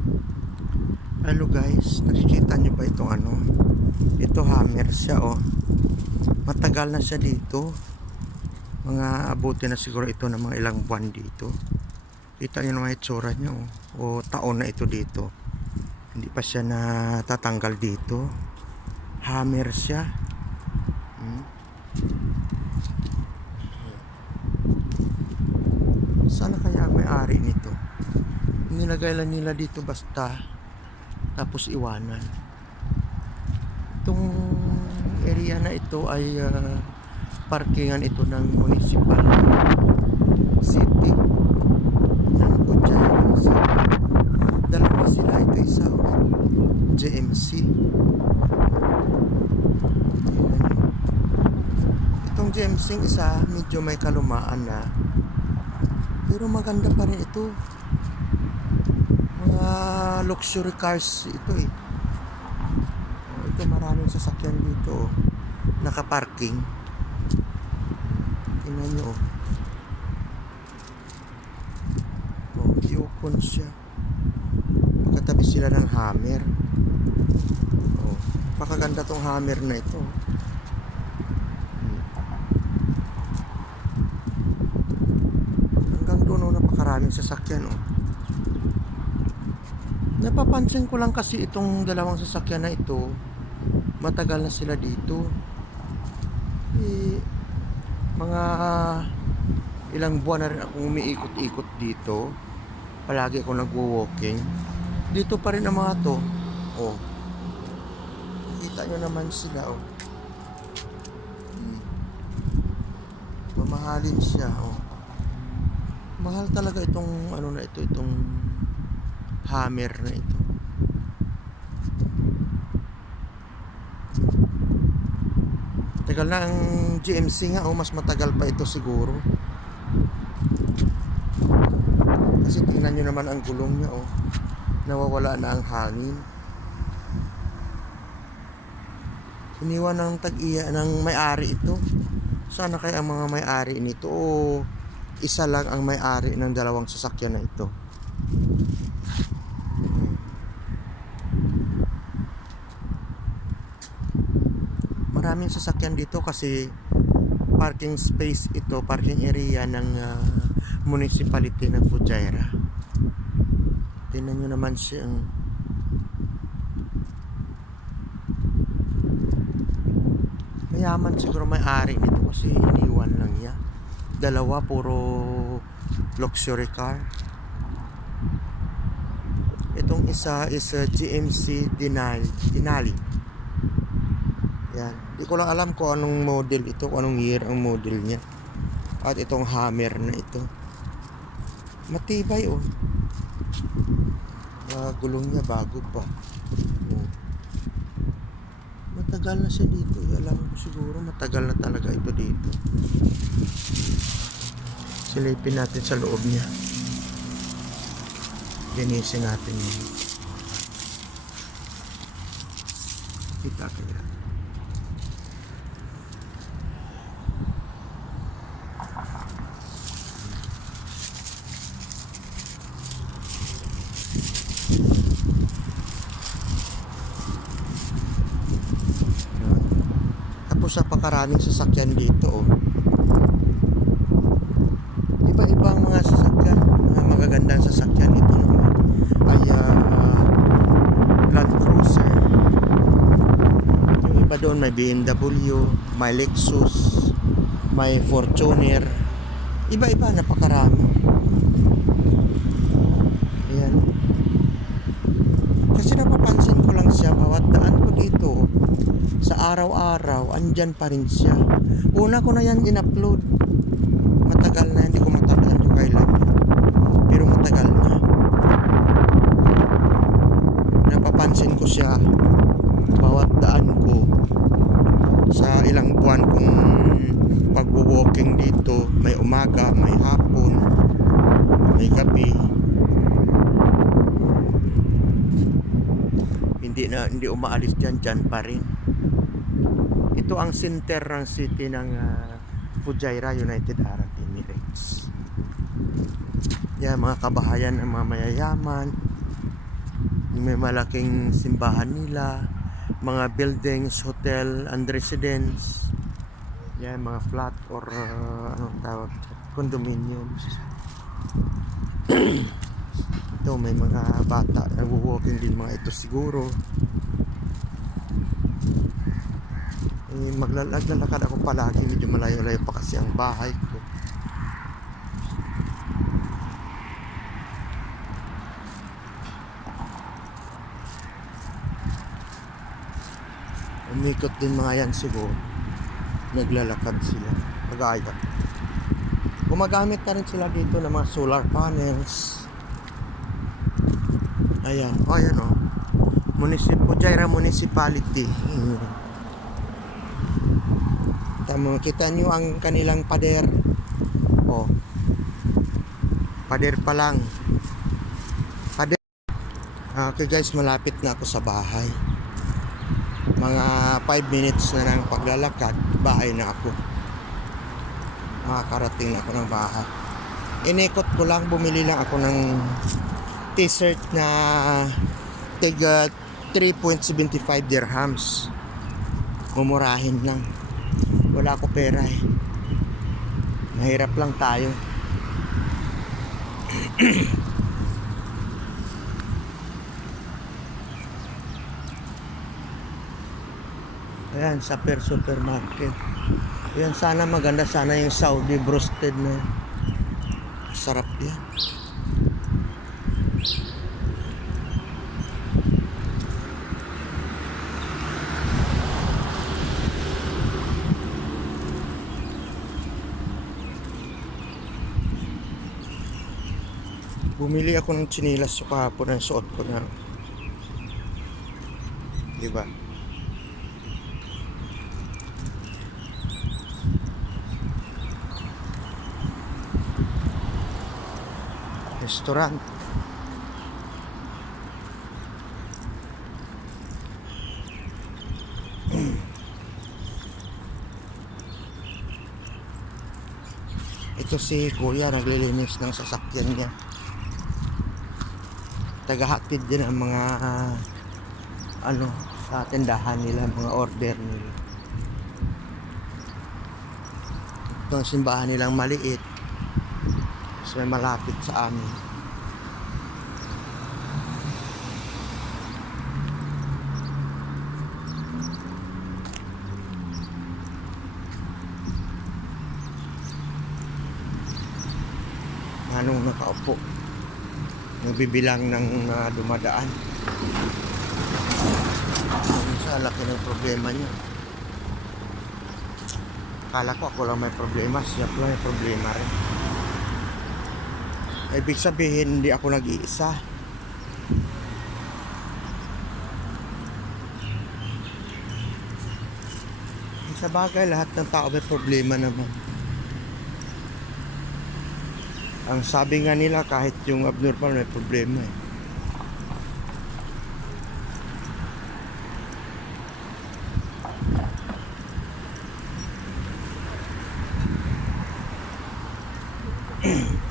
Hello guys, nakikita niyo ba itong ano? Ito hammer siya oh. Matagal na siya dito. Mga abuti na siguro ito ng mga ilang buwan dito. Kita niyo naman itsura niya oh. O taon na ito dito. Hindi pa siya natatanggal dito. Hammer siya. Hmm. Sana kaya ang may-ari nito? Nilagay lang nila dito basta tapos iwanan. Itong area na ito ay ah, parkingan ito ng municipal city ng Pujayan City. Dalawa sila ito isa. JMC. Itong JMC isa medyo may kalumaan na pero maganda pa rin ito luxury cars ito eh. Ito maraming sasakyan dito. Nakaparking. Tingnan nyo. Oh, oh Yukon siya. Magkatabi sila ng hammer. Oh, pakaganda tong hammer na ito. Hmm. Hanggang doon oh, napakaraming sasakyan oh. Napapansin ko lang kasi itong dalawang sasakyan na ito, matagal na sila dito. Eh, mga ilang buwan na rin akong umiikot-ikot dito. Palagi ako nagwo-walking. Dito pa rin ang mga to. Oh. Nakita nyo naman sila, oh. Mamahalin siya, oh. Mahal talaga itong ano na ito, itong hammer na ito. Tagal na ang GMC nga, oh, mas matagal pa ito siguro. Kasi tingnan nyo naman ang gulong niya, oh. Nawawala na ang hangin. Iniwan ng tag-iya ng may-ari ito. Sana kaya ang mga may-ari nito o isa lang ang may-ari ng dalawang sasakyan na ito. Maraming sasakyan dito kasi parking space ito, parking area ng ah, municipality ng Fujairah. Tingnan nyo naman siyang mayaman siguro may-ari nito kasi iniwan lang niya. Dalawa puro luxury car. Itong isa is a GMC Denali. Denali. Yan. Di ko lang alam kung anong model ito, kung anong year ang model niya. At itong hammer na ito. Matibay oh. Mga gulong niya bago pa. Oh. Matagal na siya dito. Alam ko siguro matagal na talaga ito dito. Silipin natin sa loob niya. Linisin natin yun. Kita kaya. Yan. Tapos napakaraming sasakyan dito oh. Iba-ibang mga sasakyan, mga magagandang sasakyan ito naman ay ah, Land Cruiser. Yung iba doon may BMW, may Lexus, may Fortuner. Iba-iba, napakarami. Ayan. Kasi napapansin ko lang siya, bawat daan ko dito, sa araw-araw, andyan pa rin siya. Una ko na yan in-upload. Matagal na, hindi ko matandaan kung kailan. Pero matagal na. Napapansin ko siya, bawat daan ko, sa ilang buwan kong pagwo-walking dito, may umaga, may hapon, may gabi. Na hindi umaalis diyan diyan pa rin. Ito ang center ng city ng ah, Fujairah United Arab Emirates. Yan mga kabahayan ng mga mayayaman. May malaking simbahan nila, mga buildings, hotel and residence. Yan, mga flat or uh, anong tawag dyan? condominiums. ito, may mga bata nagwo-walking din mga ito siguro. Eh, maglalakad ako palagi, medyo malayo-layo pa kasi ang bahay ko. Umikot din mga yan siguro. Naglalakad sila. Pagaya. Gumagamit na rin sila dito ng mga solar panels. Ayan. O, ayan o. Municip Pujaira Municipality. Tama, kita nyo ang kanilang pader. O. Pader pa lang. Pader. Okay guys, malapit na ako sa bahay mga 5 minutes na ng paglalakad, bahay na ako. Makakarating na ako ng bahay. Inikot ko lang, bumili lang ako ng t-shirt na tiga 3.75 dirhams. Mumurahin lang. Wala ko pera eh. Mahirap lang tayo. Ayan, sa Per Supermarket. Ayan, sana maganda. Sana yung Saudi broasted na. Sarap yan. Bumili ako ng chinilas so kahapon ang suot ko na. Diba? restaurant. Ito si Kuya naglilinis ng sasakyan niya. Tagahatid din ang mga ah, ano sa tindahan nila, mga order nila. Ito ang simbahan nilang maliit. So malapit sa amin. Anong nakaupo? Nagbibilang ng uh, dumadaan. Sa laki ng problema niya. Kala ko ako lang may problema, siya pala may problema rin. Ibig sabihin, hindi ako nag-iisa. Sa bagay, lahat ng tao may problema naman. Ang sabi nga nila, kahit yung abnormal may problema eh.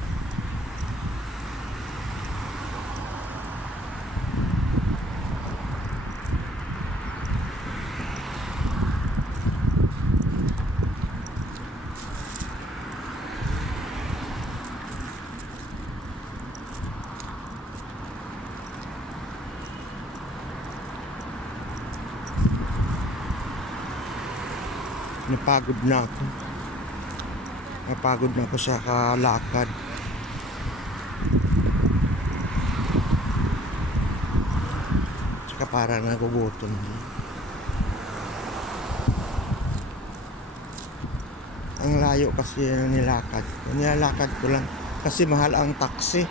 Napagod na ako. Napagod na ako sa kalakad. Tsaka parang nagugutom na. Ang layo kasi nilakad. Nilalakad ko lang. Kasi mahal ang taxi.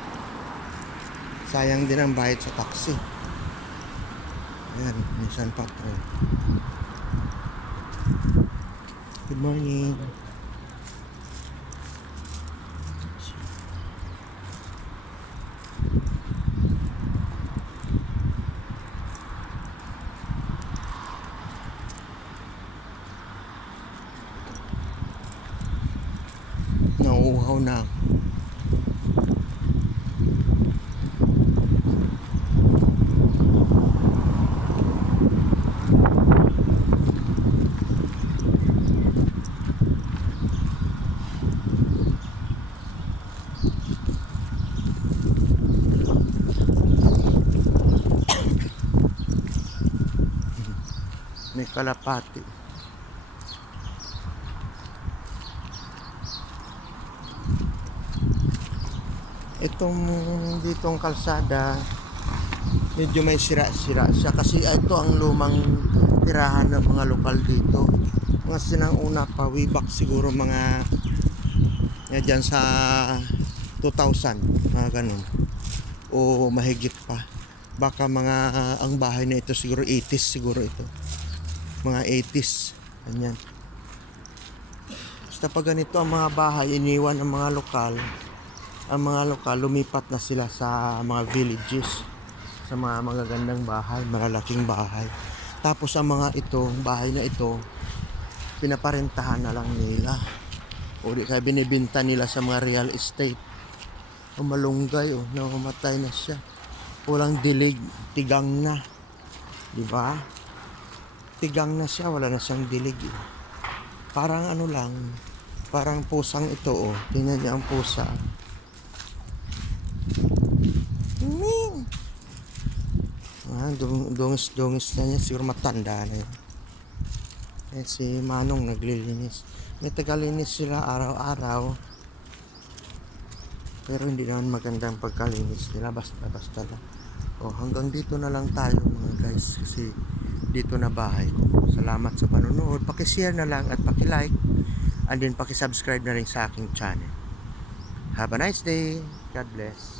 Sayang din ang bayad sa taxi. Ayan, minsan pa to. Good morning. Nauuhaw na ako. Kalapati. Itong ditong kalsada, medyo may sira-sira siya kasi ito ang lumang tirahan ng mga lokal dito. Mga sinanguna pa, way back siguro mga yan dyan sa 2000, mga ganun. O mahigit pa. Baka mga ang bahay na ito siguro 80s siguro ito. Mga 80s. Ganyan. Basta pag ganito ang mga bahay, iniwan ng mga lokal, ang mga lokal lumipat na sila sa mga villages sa mga magagandang bahay, malalaking bahay. Tapos ang mga ito, bahay na ito, pinaparentahan na lang nila. O di kaya binibinta nila sa mga real estate. O malunggay, o namamatay na siya. Walang dilig, tigang na. Di ba? Tigang na siya, wala na siyang dilig. eh. Parang ano lang, parang pusang ito, oh. Tingnan niya ang pusa. Ming! Ah, dung dungis dungis na niya siguro matanda na yun. Eh, si Manong naglilinis. May tagalinis sila araw-araw. Pero hindi naman magandang pagkalinis nila. Basta-basta lang. O, hanggang dito na lang tayo mga guys. Kasi dito na bahay ko. Salamat sa panonood. Pakishare na lang at pakilike. And then pakisubscribe na rin sa aking channel. Have a nice day. God bless.